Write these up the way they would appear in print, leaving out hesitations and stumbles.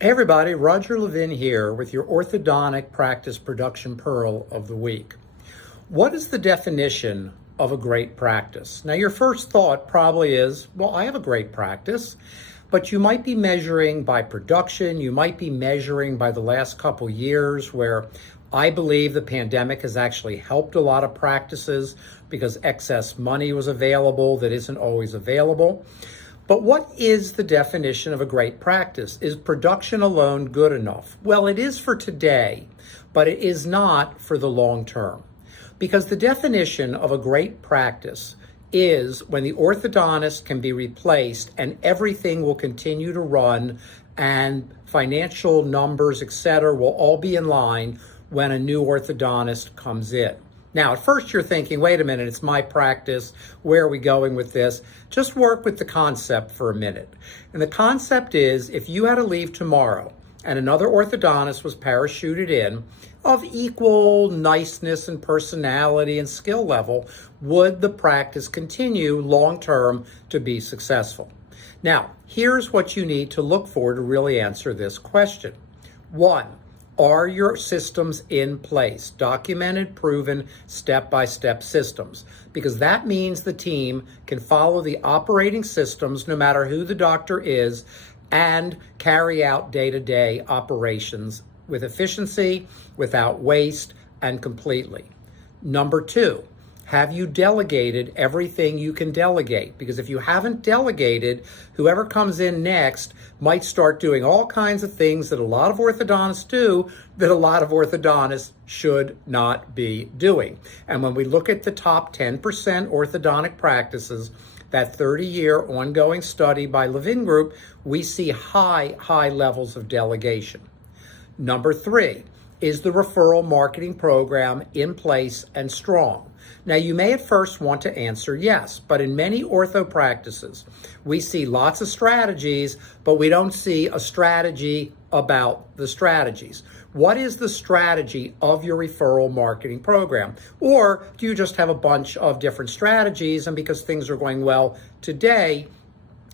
Hey everybody, Roger Levin here with your orthodontic practice production pearl of the week. What is the definition of a great practice? Now your first thought probably is, well, I have a great practice, but you might be measuring by production, you might be measuring by the last couple years where I believe the pandemic has actually helped a lot of practices because excess money was available that isn't always available. But what is the definition of a great practice? Is production alone good enough? Well, it is for today, but it is not for the long term. Because the definition of a great practice is when the orthodontist can be replaced and everything will continue to run and financial numbers, etc., will all be in line when a new orthodontist comes in. Now, at first you're thinking, wait a minute, it's my practice. Where are we going with this? Just work with the concept for a minute. And the concept is, if you had to leave tomorrow and another orthodontist was parachuted in of equal niceness and personality and skill level, would the practice continue long-term to be successful? Now, here's what you need to look for to really answer this question. One, are your systems in place? Documented, proven, step-by-step systems. Because that means the team can follow the operating systems no matter who the doctor is and carry out day-to-day operations with efficiency, without waste, and completely. Number two, have you delegated everything you can delegate? Because if you haven't delegated, whoever comes in next might start doing all kinds of things that a lot of orthodontists do that a lot of orthodontists should not be doing. And when we look at the top 10% orthodontic practices, that 30-year ongoing study by Levin Group, we see high levels of delegation. Number three, is the referral marketing program in place and strong? Now, you may at first want to answer yes, but in many ortho practices, we see lots of strategies, but we don't see a strategy about the strategies. What is the strategy of your referral marketing program? Or do you just have a bunch of different strategies, and because things are going well today,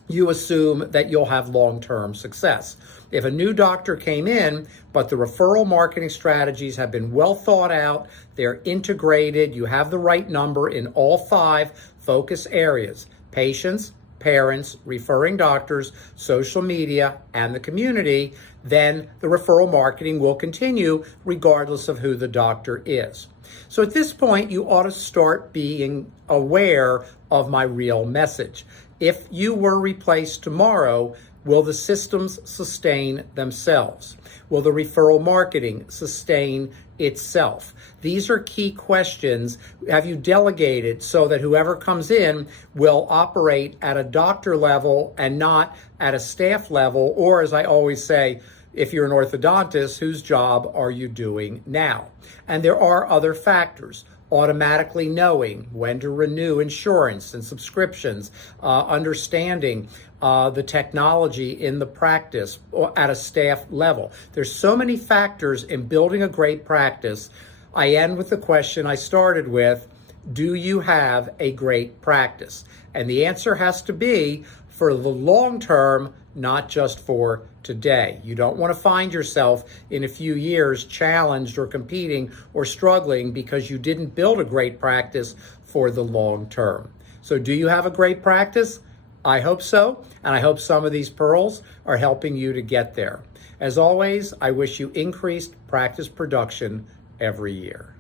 you assume that you'll have long-term success? If a new doctor came in, but the referral marketing strategies have been well thought out, they're integrated, you have the right number in all 5 focus areas: patients, parents, referring doctors, social media, and the community, then the referral marketing will continue regardless of who the doctor is. So at this point, you ought to start being aware of my real message. If you were replaced tomorrow, will the systems sustain themselves? Will the referral marketing sustain itself? These are key questions. Have you delegated so that whoever comes in will operate at a doctor level and not at a staff level? Or, as I always say, if you're an orthodontist, whose job are you doing now? And there are other factors. Automatically knowing when to renew insurance and subscriptions, understanding the technology in the practice or at a staff level. There's so many factors in building a great practice. I end with the question I started with: do you have a great practice? And the answer has to be for the long term, not just for today. You don't want to find yourself in a few years challenged or competing or struggling because you didn't build a great practice for the long term. So do you have a great practice? I hope so, and I hope some of these pearls are helping you to get there. As always, I wish you increased practice production every year.